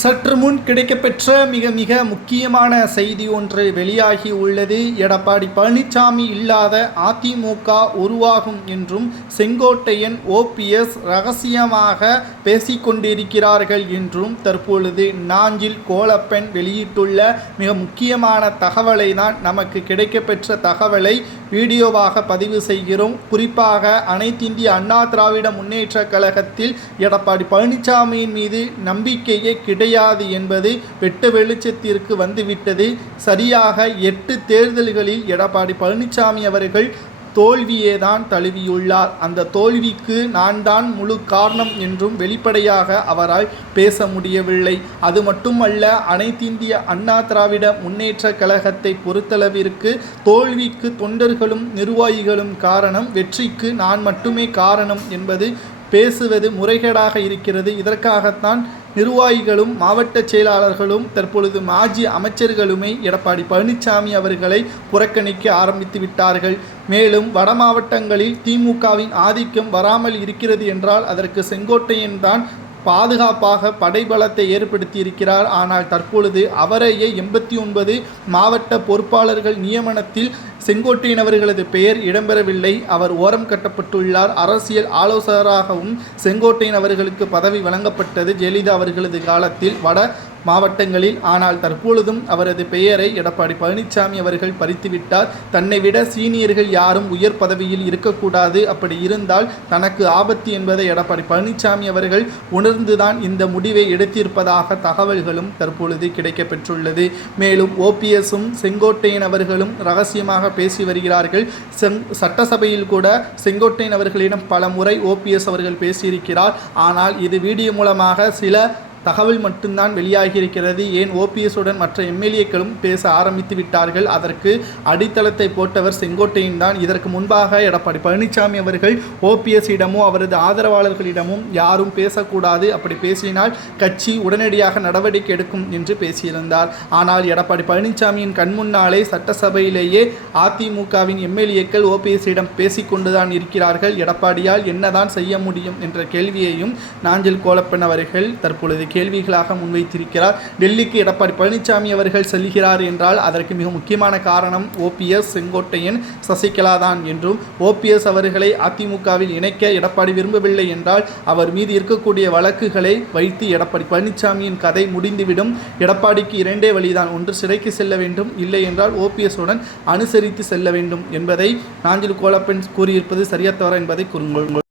சற்று முன் கிடைக்கப்பெற்ற மிக மிக முக்கியமான செய்தி ஒன்று வெளியாகி உள்ளது. எடப்பாடி பழனிசாமி இல்லாத அதிமுக உருவாகும் என்றும் செங்கோட்டையன் ஓபிஎஸ் ரகசியமாக பேசிக்கொண்டிருக்கிறார்கள் என்றும் தற்பொழுது நாஞ்சில் கோலப்பெண் வெளியிட்டுள்ள மிக முக்கியமான தகவலை தான் நமக்கு கிடைக்கப்பெற்ற தகவலை வீடியோவாக பதிவு செய்கிறோம். குறிப்பாக அனைத்திந்திய அண்ணா திராவிட முன்னேற்ற கழகத்தில் எடப்பாடி பழனிசாமியின் மீது நம்பிக்கையை நம்பிக்கையே கிடையாது என்பது வெட்ட வெளிச்சத்திற்கு வந்துவிட்டது. சரியாக எட்டு தேர்தல்களில் எடப்பாடி பழனிசாமி அவர்கள் தோல்வியே தான் தழுவியுள்ளார். அந்த தோல்விக்கு நான் தான் முழு காரணம் என்றும் வெளிப்படையாக அவரால் பேச முடியவில்லை. அது மட்டுமல்ல அனைத்திந்திய அண்ணா திராவிட முன்னேற்ற கழகத்தை பொறுத்தளவிற்கு தோல்விக்கு தொண்டர்களும் நிர்வாகிகளும் காரணம் வெற்றிக்கு நான் மட்டுமே காரணம் என்பது பேசுவது முறைகேடாக இருக்கிறது. இதற்காகத்தான் நிர்வாகிகளும் மாவட்ட செயலாளர்களும் தற்பொழுது மாஜி அமைச்சர்களுமே எடப்பாடி பழனிசாமி அவர்களை புறக்கணிக்க ஆரம்பித்து விட்டார்கள். மேலும் வட மாவட்டங்களில் திமுகவின் ஆதிக்கம் வராமல் இருக்கிறது என்றால் அதற்கு செங்கோட்டையன் தான் பாதுகாப்பாக படைபலத்தை ஏற்படுத்தியிருக்கிறார். ஆனால் தற்பொழுது அவரையே எண்பத்தி ஒன்பது மாவட்ட பொறுப்பாளர்கள் நியமனத்தில் செங்கோட்டையன் அவர்களது பெயர் இடம்பெறவில்லை. அவர் ஓரம் கட்டப்பட்டுள்ளார். அரசியல் ஆலோசகராகவும் செங்கோட்டையன் அவர்களுக்கு பதவி வழங்கப்பட்டது. ஜெயலலிதா அவர்களது காலத்தில் வட மாவட்டங்களில் ஆனால் தற்பொழுதும் அவரது பெயரை எடப்பாடி பழனிசாமி அவர்கள் பறித்துவிட்டார். தன்னை விட சீனியர்கள் யாரும் உயர் பதவியில் இருக்கக்கூடாது. அப்படி இருந்தால் தனக்கு ஆபத்து என்பதை எடப்பாடி பழனிசாமி அவர்கள் உணர்ந்துதான் இந்த முடிவை எடுத்திருப்பதாக தகவல்களும் தற்பொழுது கிடைக்கப்பெற்றுள்ளது. மேலும் ஓபிஎஸும் செங்கோட்டையன் அவர்களும் ரகசியமாக பேசி வருகிறார்கள். செங் சட்டசபையில் கூட செங்கோட்டையன் அவர்களிடம் பல முறை ஓபிஎஸ் அவர்கள் பேசியிருக்கிறார். ஆனால் இது வீடியோ மூலமாக சில தகவல் மட்டும்தான் வெளியாகியிருக்கிறது. ஏன் ஓபிஎஸ்ஸுடன் மற்ற எம்எல்ஏக்களும் பேச ஆரம்பித்து விட்டார்கள்? அதற்கு அடித்தளத்தை போட்டவர் செங்கோட்டையன் தான். இதற்கு முன்பாக எடப்பாடி பழனிசாமி அவர்கள் ஓபிஎஸ்ஸிடமோ அவரது ஆதரவாளர்களிடமும் யாரும் பேசக்கூடாது. அப்படி பேசினால் கட்சி உடனடியாக நடவடிக்கை எடுக்கும் என்று பேசியிருந்தார். ஆனால் எடப்பாடி பழனிசாமியின் கண்முன்னாலே சட்டசபையிலேயே அதிமுகவின் எம்எல்ஏக்கள் ஓபிஎஸ்ஸிடம் பேசிக்கொண்டுதான் இருக்கிறார்கள். எடப்பாடியால் என்னதான் செய்ய முடியும் என்ற கேள்வியையும் நாஞ்சில் கோலப்பன் அவர்கள் தற்பொழுது கேள்விகளாக முன்வைத்திருக்கிறார். டெல்லிக்கு எடப்பாடி பழனிசாமி அவர்கள் செல்கிறார் என்றால் அதற்கு மிக முக்கியமான காரணம் ஓபிஎஸ் செங்கோட்டையன் சசிகலா தான் என்றும் ஓபிஎஸ் அவர்களை அதிமுகவில் இணைக்க எடப்பாடி விரும்பவில்லை என்றால் அவர் மீது இருக்கக்கூடிய வழக்குகளை வைத்து எடப்பாடி பழனிசாமியின் கதை முடிந்துவிடும். எடப்பாடிக்கு இரண்டே வழிதான் ஒன்று சிறைக்கு செல்ல வேண்டும் இல்லை என்றால் ஓபிஎஸ் உடன் அனுசரித்து செல்ல வேண்டும் என்பதை நாஞ்சில் கோலப்பெண் கூறியிருப்பது சரியா தவறா என்பதை கூறுங்கள்.